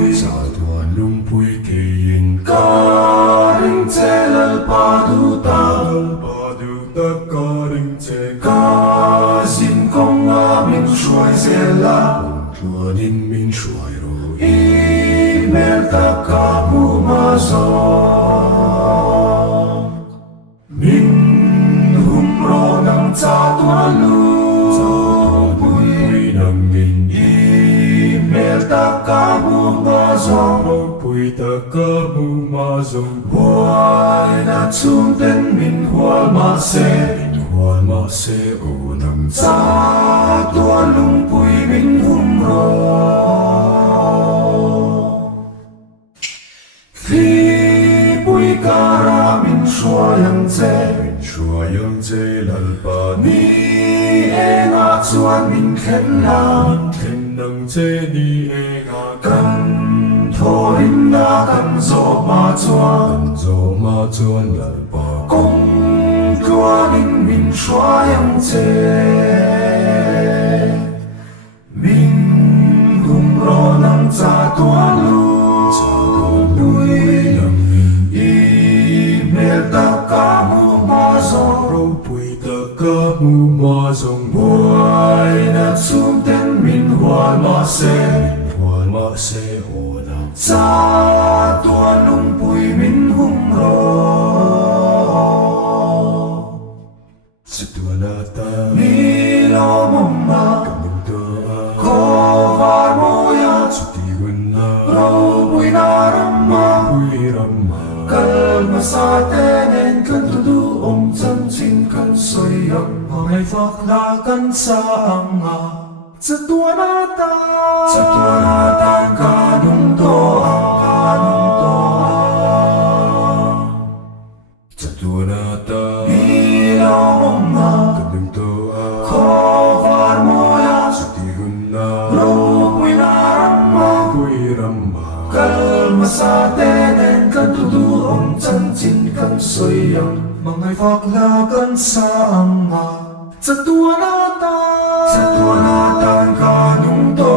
pui sa tuan lung pui keyin ka ring che lal pa du ta ka ring che ka sin kong a min shuai zela tuan in min shuai ro i mel ta ka mu ma zo min hum ro nang cha tuan lu pui nang min i mel ta ka mu ma zo pui ta ka mu ma zo huai na chung ten min hual ma se o nang cha tuan lung pui min hum ro khi pui kara min shuayang che lal pa ni e nga chuan min khen nang che ni e nga kan thorin na kan zo ma chuan lal pa kong tuan in min shuayang che min hum ro nang cha tuan lu i mel ta ka mu ma zong ro pui ta ka mu ma zong huai na chung ten min hual ma se o nang cha tuan lung pui min hum ro sa tuan ata ni lo mama ko var mo ya chuti gun na ro pui na ramma kalma sa tenen kan tudu om chan chin kan soi yak ngay phak la kan sa anga sa tuan ata ka nung to sa tuan ata ilaw mama kadung to ko var mo ya chuti gun na ro pui na ramma kalma sa tenen kan tudu om chan chin kan soi yak ngay phak la kan sa anga sa tuan ata ka nung to